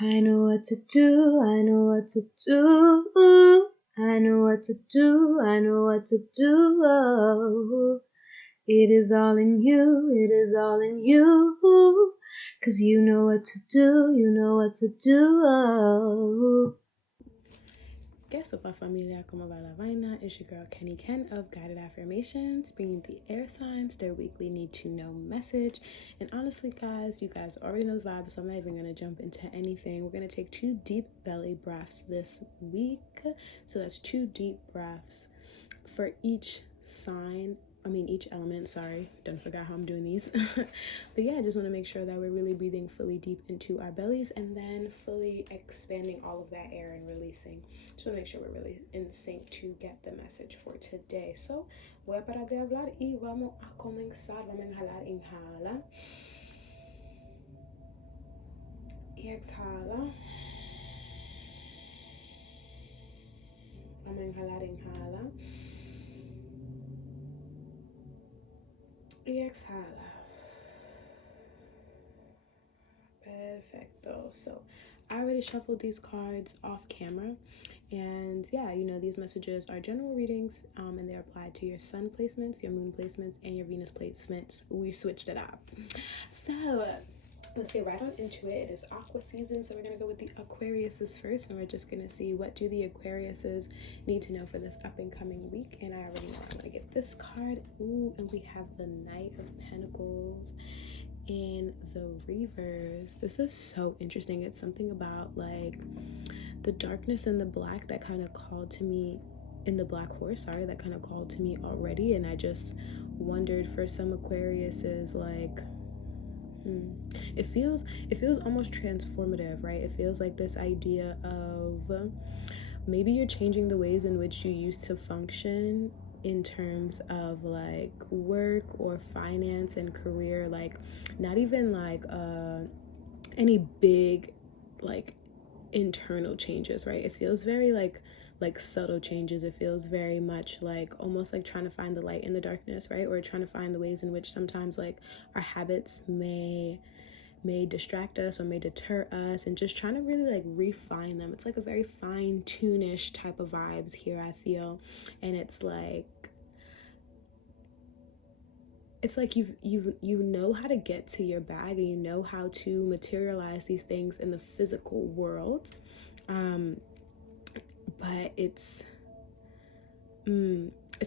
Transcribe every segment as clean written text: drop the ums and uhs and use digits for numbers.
I know what to do, I know what to do. I know what to do, I know what to do. Oh, it is all in you, it is all in you. 'Cause you know what to do, you know what to do. Oh. ¿Qué sopa familia? ¿Cómo va la vaina? It's your girl Kenny Ken of Guided Affirmations, bringing the air signs their weekly need to know message. And honestly, guys, you guys already know the vibe, so I'm not even going to jump into anything. We're going to take 2 deep belly breaths this week. So that's 2 deep breaths for each each element. Sorry, don't forget how I'm doing these. But yeah, I just want to make sure that we're really breathing fully deep into our bellies and then fully expanding all of that air and releasing. Just want to make sure we're really in sync to get the message for today. So voy a parar de hablar y vamos a comenzar. Vamos a inhalar, inhala y exhala. Vamos a inhalar, inhala y exhala. Perfecto. So I already shuffled these cards off camera, and yeah, these messages are general readings, and they're applied to your sun placements, your moon placements, and your Venus placements. We switched it up. So let's get right on into it. It is aqua season, so we're gonna go with the Aquariuses first, and we're just gonna see what do the Aquariuses need to know for this up and coming week. And I already know I'm gonna get this card. Ooh, and we have the Knight of Pentacles in the reverse. This is so interesting. It's something about like the darkness and the black that kind of called to me in the black horse, that kind of called to me already. And I just wondered for some Aquariuses, like it feels almost transformative, right? It feels like this idea of maybe you're changing the ways in which you used to function in terms of like work or finance and career, like not even like any big like internal changes, right? It feels very like subtle changes. It feels very much like almost like trying to find the light in the darkness, right? Or trying to find the ways in which sometimes like our habits may distract us or may deter us, and just trying to really like refine them. It's like a very fine-tune-ish type of vibes here, I feel. And it's like you know how to get to your bag, and you know how to materialize these things in the physical world, but it's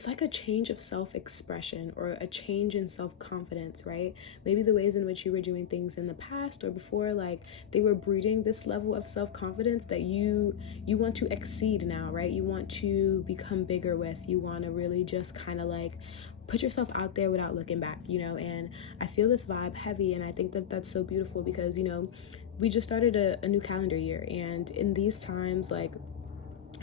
like a change of self-expression or a change in self-confidence, right? Maybe the ways in which you were doing things in the past or before, like they were breeding this level of self-confidence that you want to exceed now, right? You want to become bigger with. You want to really just kind of like put yourself out there without looking back, and I feel this vibe heavy, and I think that that's so beautiful because we just started a new calendar year, and in these times, like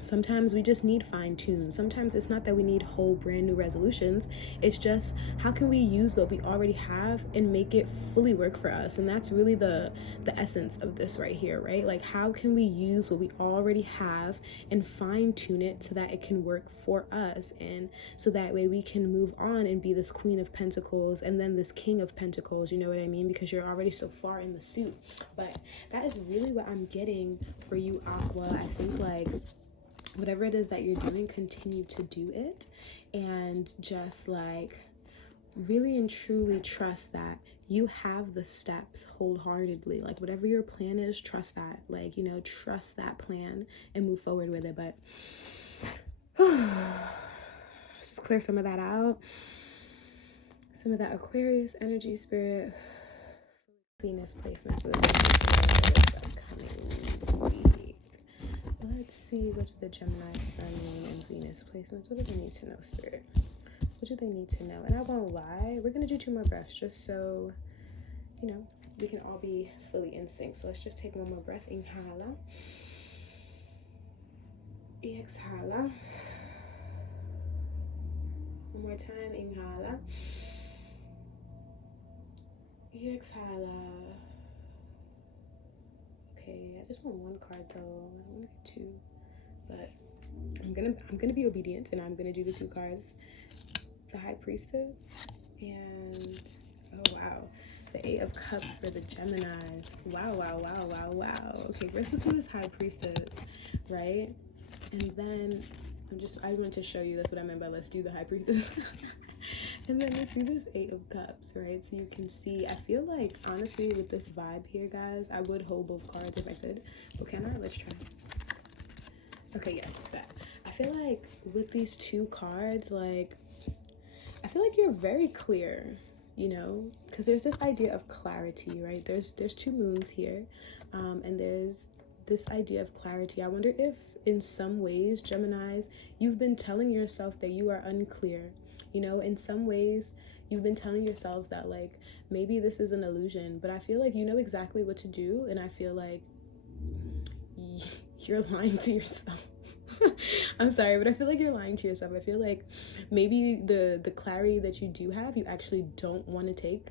sometimes we just need fine-tune. Sometimes it's not that we need whole brand new resolutions. It's just how can we use what we already have and make it fully work for us? And that's really the essence of this right here, right? Like how can we use what we already have and fine-tune it so that it can work for us, and so that way we can move on and be this Queen of Pentacles and then this King of Pentacles, you know what I mean? Because you're already so far in the suit. But that is really what I'm getting for you, Aqua. I think like whatever it is that you're doing, continue to do it, and just like really and truly trust that you have the steps wholeheartedly. Like whatever your plan is, trust that, like trust that plan and move forward with it. But let's just clear some of that out, some of that Aquarius energy, spirit, Venus placements for the upcoming week. Let's see what the Gemini, Sun, Moon, and Venus placements. What do they need to know, Spirit? What do they need to know? And I won't lie, we're going to do 2 more breaths just so, we can all be fully in sync. So let's just take 1 more breath. Inhala. Exhala. 1 more time. Inhala. Exhala. Okay, I just want 1 card though. I don't want to get 2, but I'm gonna be obedient, and I'm gonna do the 2 cards. The High Priestess and oh wow, The Eight of Cups for the Geminis. Wow, wow, wow, wow, wow. Okay, first let's do this High Priestess, right? And then I wanted to show you, that's what I meant by let's do the High Priestess. And then let's do this Eight of Cups, right? So you can see, I feel like, honestly, with this vibe here, guys, I would hold both cards if I could. But can I? Let's try. Okay, yes, that. I feel like with these two cards, like, I feel like you're very clear, you know? Because there's this idea of clarity, right? There's two moons here, and there's this idea of clarity. I wonder if, in some ways, Geminis, you've been telling yourself that you are unclear. You know, in some ways, you've been telling yourself that, like, maybe this is an illusion, but I feel like you know exactly what to do, and I feel like you're lying to yourself. I'm sorry, but I feel like you're lying to yourself. I feel like maybe the clarity that you do have, you actually don't want to take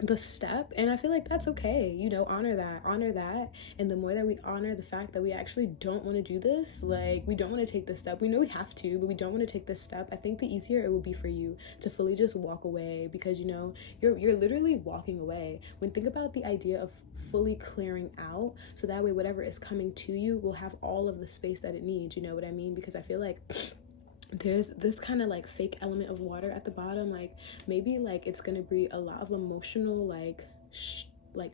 the step, and I feel like that's okay, you know. Honor that, and the more that we honor the fact that we actually don't want to do this, like, we don't want to take this step, we know we have to, but we don't want to take this step, I think the easier it will be for you to fully just walk away, because, you know, you're literally walking away. Think about the idea of fully clearing out, so that way whatever is coming to you will have all of the space that it needs, you know what I mean? Because I feel like there's this kind of like fake element of water at the bottom, like maybe like it's gonna be a lot of emotional like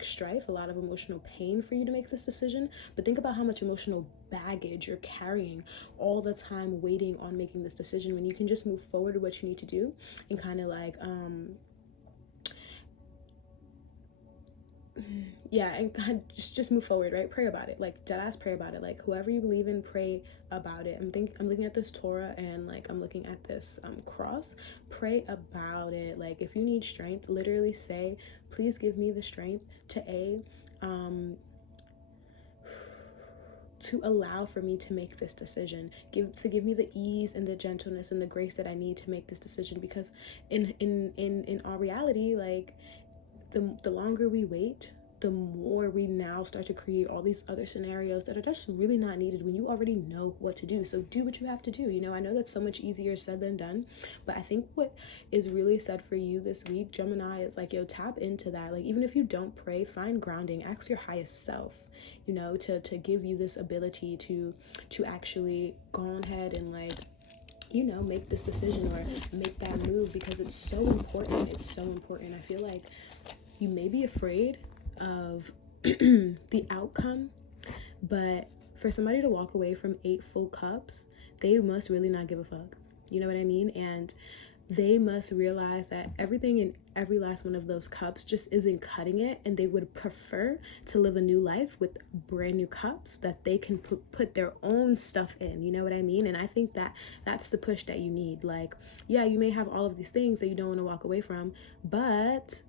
strife, a lot of emotional pain for you to make this decision, but think about how much emotional baggage you're carrying all the time waiting on making this decision, when you can just move forward with what you need to do and kind of like yeah, and just move forward, right? Pray about it, like dead ass pray about it, like whoever you believe in, pray about it. I'm looking at this Torah, and like I'm looking at this cross. Pray about it. Like if you need strength, literally say, please give me the strength to to allow for me to make this decision, give me the ease and the gentleness and the grace that I need to make this decision, because in our reality, like the longer we wait, the more we now start to create all these other scenarios that are just really not needed when you already know what to do. So do what you have to do. You know, I know that's so much easier said than done, but I think what is really said for you this week, Gemini, is like, yo, tap into that. Like, even if you don't pray, find grounding, ask your highest self, you know, to give you this ability to actually go ahead and, like, you know, make this decision or make that move, because it's so important. It's so important. I feel like you may be afraid of the outcome, but for somebody to walk away from 8 full cups, they must really not give a fuck. You know what I mean? And they must realize that everything in every last one of those cups just isn't cutting it, and they would prefer to live a new life with brand new cups that they can put their own stuff in. You know what I mean? And I think that that's the push that you need. Like, yeah, you may have all of these things that you don't want to walk away from, but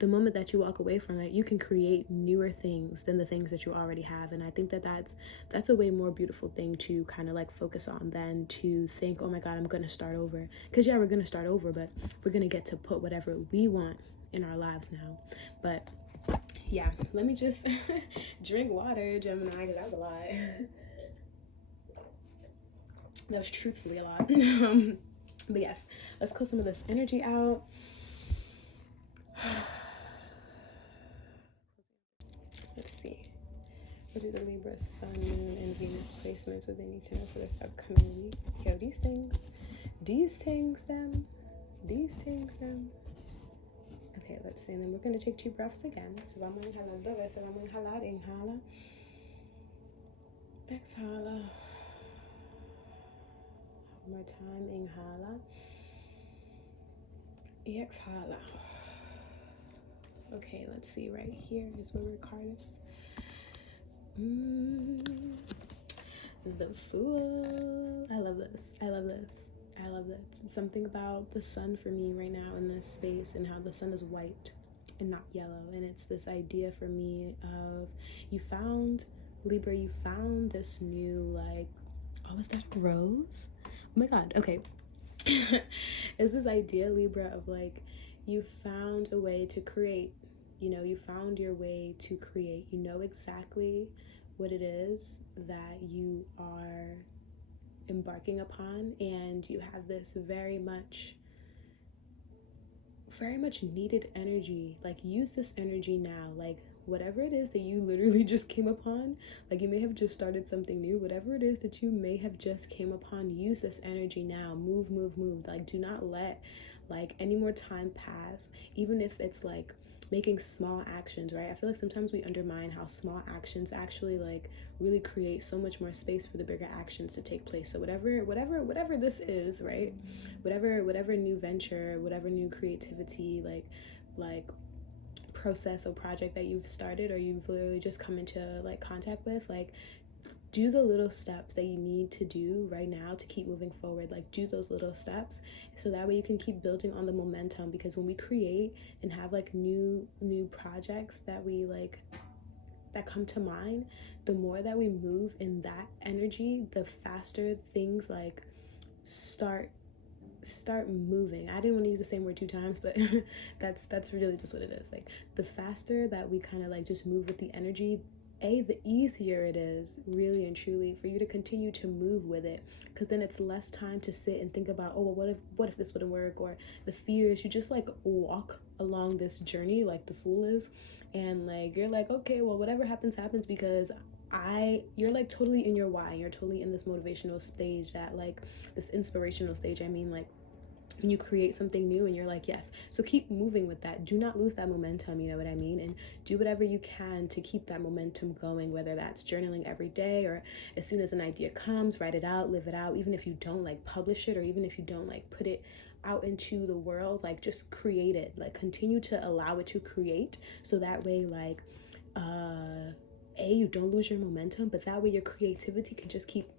the moment that you walk away from it, you can create newer things than the things that you already have. And I think that that's a way more beautiful thing to kind of like focus on than to think, oh my God, I'm going to start over. Because yeah, we're going to start over, but we're going to get to put whatever we want in our lives now. But yeah, let me just drink water, Gemini, because that was a lot. That was truthfully a lot. But yes, let's close some of this energy out. Let's see. We'll do the Libra, Sun, Moon, and Venus placements, what they need to know for this upcoming week. Yo, these things, them. Okay, let's see. And then we're going to take 2 breaths again. So vamos a inhalar 2 veces. Vamos a inhalar. Inhala. Exhala. One more time. Inhala. Y exhala. Okay, let's see. Right here is where we're carded. The Fool. I love this. Something about the sun for me right now in this space, and how the sun is white and not yellow. And it's this idea for me of, you found, Libra, you found this new, like, oh, is that a rose? Oh my God. Okay. It's this idea, Libra, of like, you found a way to create. You know, you found your way to create. You know exactly what it is that you are embarking upon, and you have this very much very much needed energy. Like, use this energy now. Like, whatever it is that you literally just came upon, like, you may have just started something new, whatever it is that you may have just came upon, use this energy now. Move, move, move. Like, do not let like any more time pass, even if it's like making small actions, right? I feel like sometimes we undermine how small actions actually like really create so much more space for the bigger actions to take place. So whatever this is, right? Whatever new venture, whatever new creativity, like process or project that you've started or you've literally just come into like contact with, like, do the little steps that you need to do right now to keep moving forward. Like, do those little steps so that way you can keep building on the momentum. Because when we create and have like new projects that we like that come to mind, the more that we move in that energy, the faster things like start moving. I didn't want to use the same word 2 times, but that's really just what it is. Like, the faster that we kind of like just move with the energy, the easier it is, really and truly, for you to continue to move with it, because then it's less time to sit and think about, oh, well, what if this wouldn't work, or the fears. You just like walk along this journey like the fool is, and like you're like, okay, well, whatever happens happens, because you're like totally in your why. You're totally in this motivational stage, that like this inspirational stage, I mean, like when you create something new and you're like, yes. So keep moving with that. Do not lose that momentum, you know what I mean? And do whatever you can to keep that momentum going, whether that's journaling every day, or as soon as an idea comes, write it out, live it out. Even if you don't like publish it, or even if you don't like put it out into the world, like just create it. Like, continue to allow it to create, so that way like you don't lose your momentum, but that way your creativity can just keep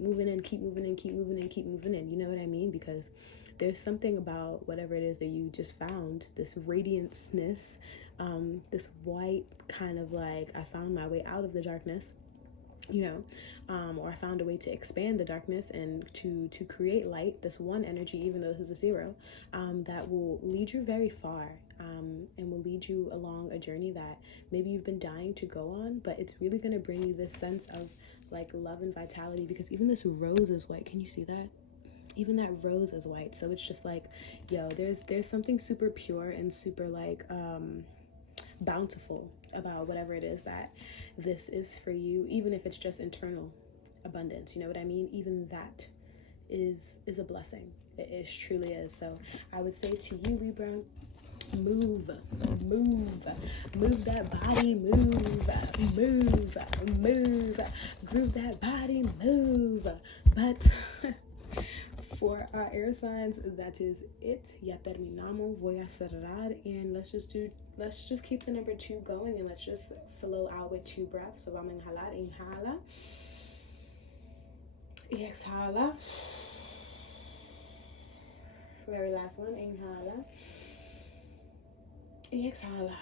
moving and keep moving and keep moving and keep moving in. You know what I mean? Because there's something about whatever it is that you just found, this radiance-ness, this white kind of like, I found my way out of the darkness, you know, or I found a way to expand the darkness and to create light, this one energy, even though this is a 0, that will lead you very far, and will lead you along a journey that maybe you've been dying to go on, but it's really going to bring you this sense of like love and vitality. Because even this rose is white. Can you see that? Even that rose is white. So it's just like, yo, there's something super pure and super like bountiful about whatever it is that this is for you, even if it's just internal abundance. You know what I mean? Even that is a blessing. It truly is. So I would say to you, Libra, move that body, move, groove that body, move. But for our air signs, that is it. Ya terminamos. Voy a cerrar, and let's just keep the number 2 going, and let's just flow out with 2 breaths. So vamos a inhalar, inhala, y exhala. Very last one, inhala, y exhala.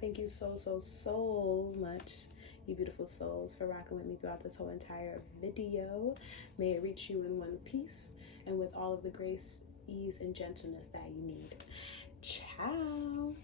Thank you so much, you beautiful souls, for rocking with me throughout this whole entire video. May it reach you in one piece and with all of the grace, ease, and gentleness that you need. Ciao.